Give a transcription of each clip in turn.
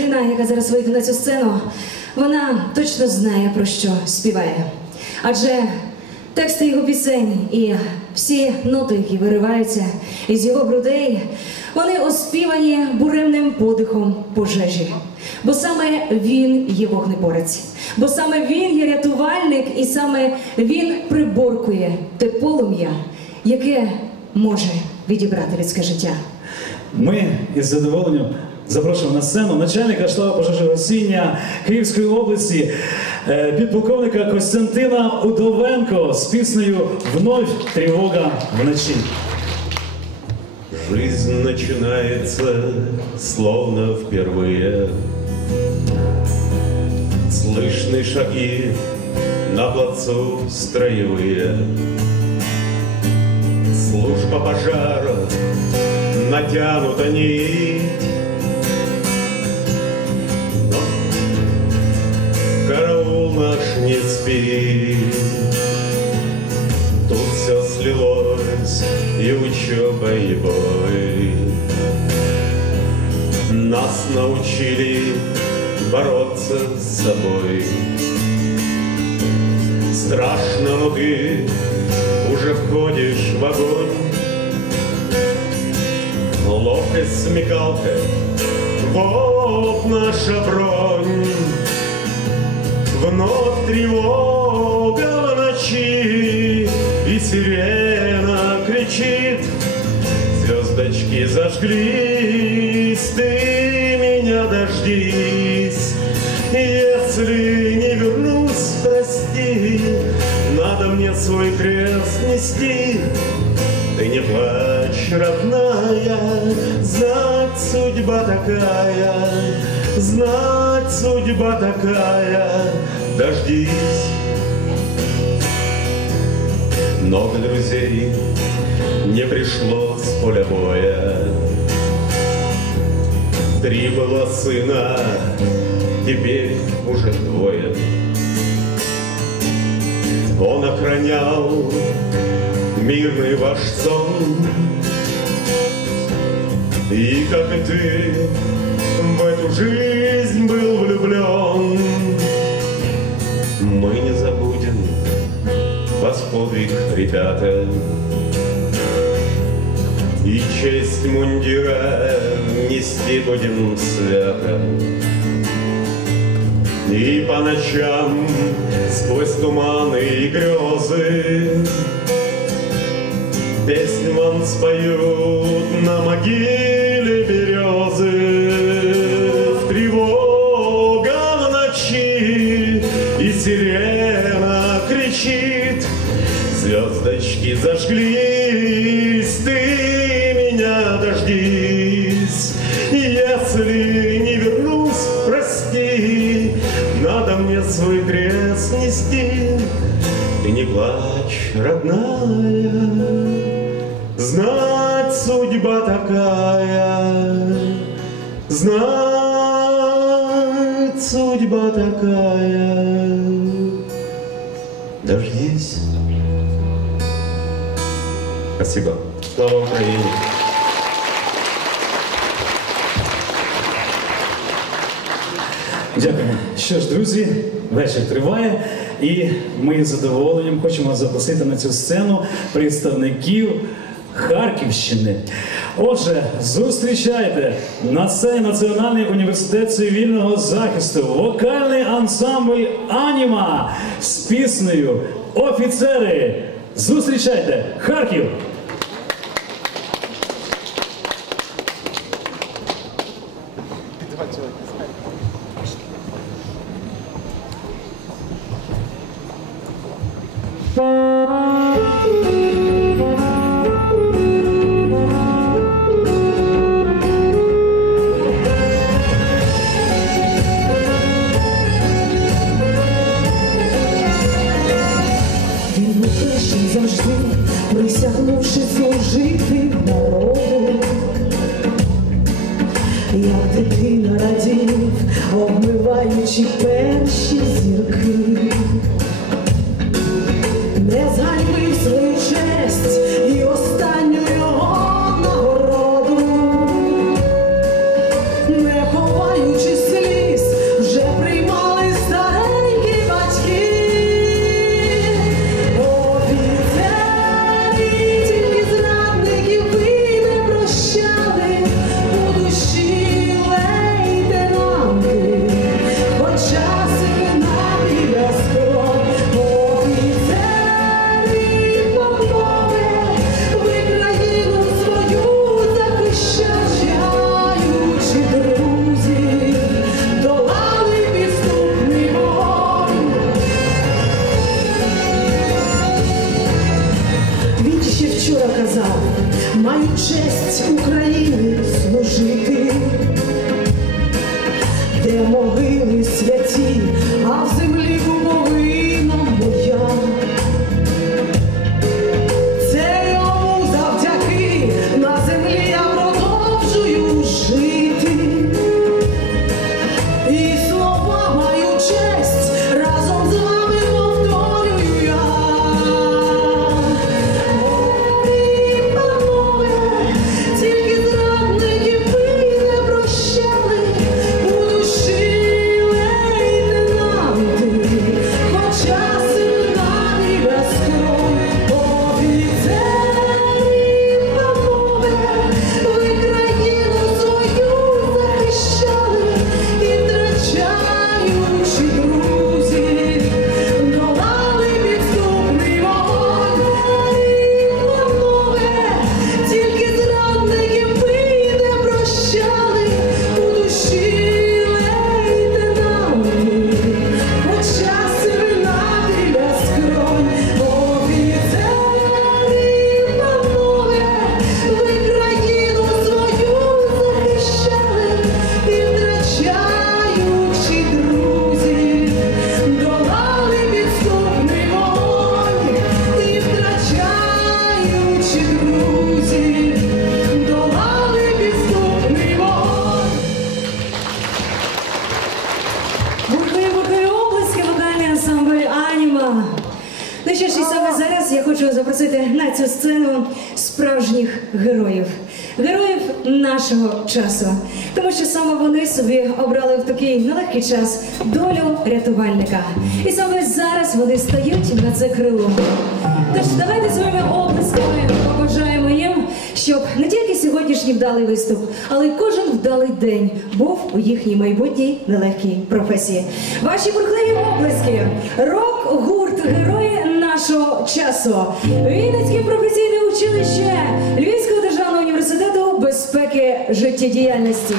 Ліна, яка зараз вийде на цю сцену, вона точно знає про що співає. Адже тексти його пісень і всі ноти, які вириваються із його грудей, вони оспівані буремним подихом пожежі. Бо саме він є вогнеборець, бо саме він є рятувальник, і саме він приборкує те полум'я, яке може відібрати людське життя. Ми із задоволенням запрошуємо на сцену начальника штабу пожежогасіння Київської області, е, підполковника Костянтина Удовенко з піснею Вновь тривога вночі. Жизнь начинается словно впервые. Слышны шаги на плацу строевые. Служба пожара натянута нить. Бой. Нас научили бороться с собой. Страшно, но ты уже входишь в огонь. Ловкость, смекалка, вот наша бронь. Вновь тревога в ночи, и сирена кричит. Звездочки зажглись, ты меня дождись. Если не вернусь, прости, надо мне свой крест нести. Ты не плачь, родная, знать судьба такая, знать судьба такая, дождись. Много друзей не пришло с поля боя. Три было сына, теперь уже двое. Он охранял мирный ваш сон. И как и ты в эту жизнь был влюблен, мы не забудем ваш подвиг, ребята. И честь мундира нести будем свято. И по ночам сквозь туманы и грезы Песнь вам споют на могиле березы В тревога в ночи и сирена кричит Звездочки зажглись, ты родная Знать судьба такая Знать судьба такая Дождись Спасибо. Слава Украине. Дякуємо. Що ж, друзі, вечір триває, І ми з задоволенням хочемо запросити на цю сцену представників Харківщини. Отже, зустрічайте на сцені Національний університет цивільного захисту, вокальний ансамбль Аніма з піснею Офіцери. Зустрічайте Харків! друзі, долали підступний вогонь. Бухає обласки, вокальний ансамбль «Аніма». Ну що ж, і саме зараз я хочу запросити на цю сцену справжніх героїв, героїв нашого часу, тому що саме вони собі обрали в такий нелегкий час долю рятувальника, і саме зараз вони стають на це крило. Тож давайте з вами обласками щоб не тільки сьогоднішній вдалий виступ, але й кожен вдалий день був у їхній майбутній нелегкій професії. Ваші бурхливі оплески, рок-гурт, герої нашого часу, Вінницьке професійне училище Львівського державного університету безпеки життєдіяльності.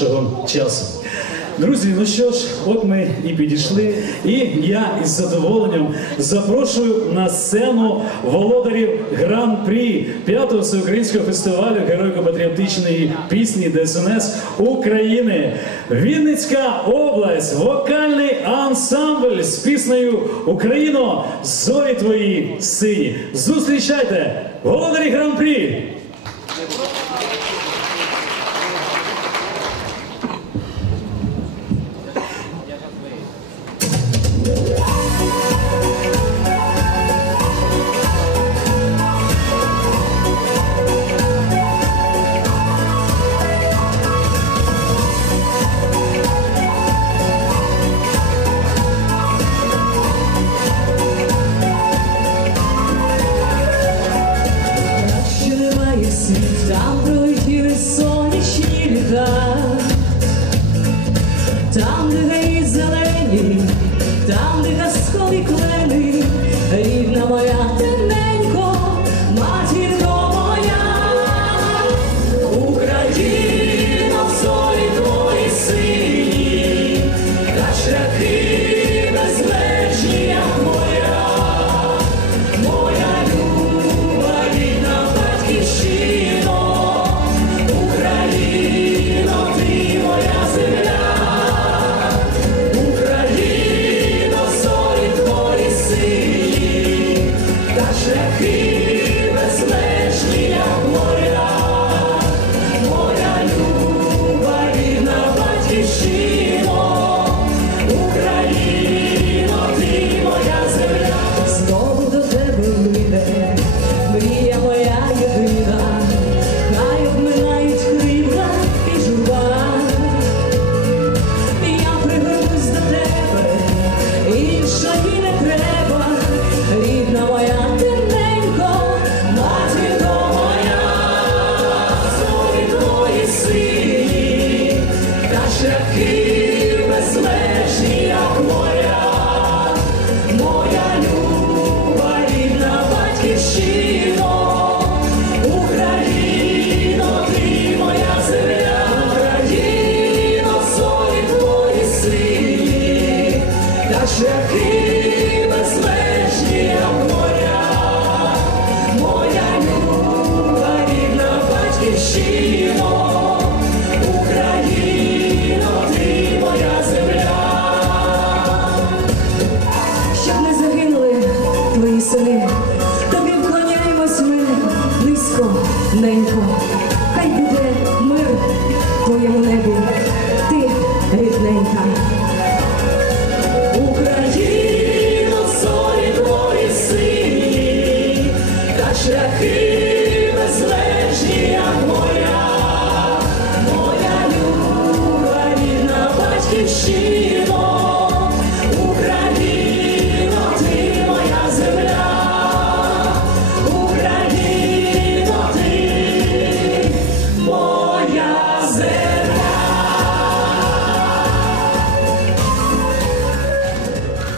нашого часу. Друзі, ну що ж, от ми і підійшли, і я із задоволенням запрошую на сцену володарів гран-прі п'ятого всеукраїнського фестивалю героїко-патріотичної пісні ДСНС України. Вінницька область, вокальний ансамбль з піснею Україно, зорі твої сині. Зустрічайте володарі гран-прі! Там пролетіли сонячні літа, там, де тобі вклоняємось ми низько, ненько. Хай буде мир в твоєму небі, ти рідненька. Україно, зорі твої сині, та шляхи безмежні, she is on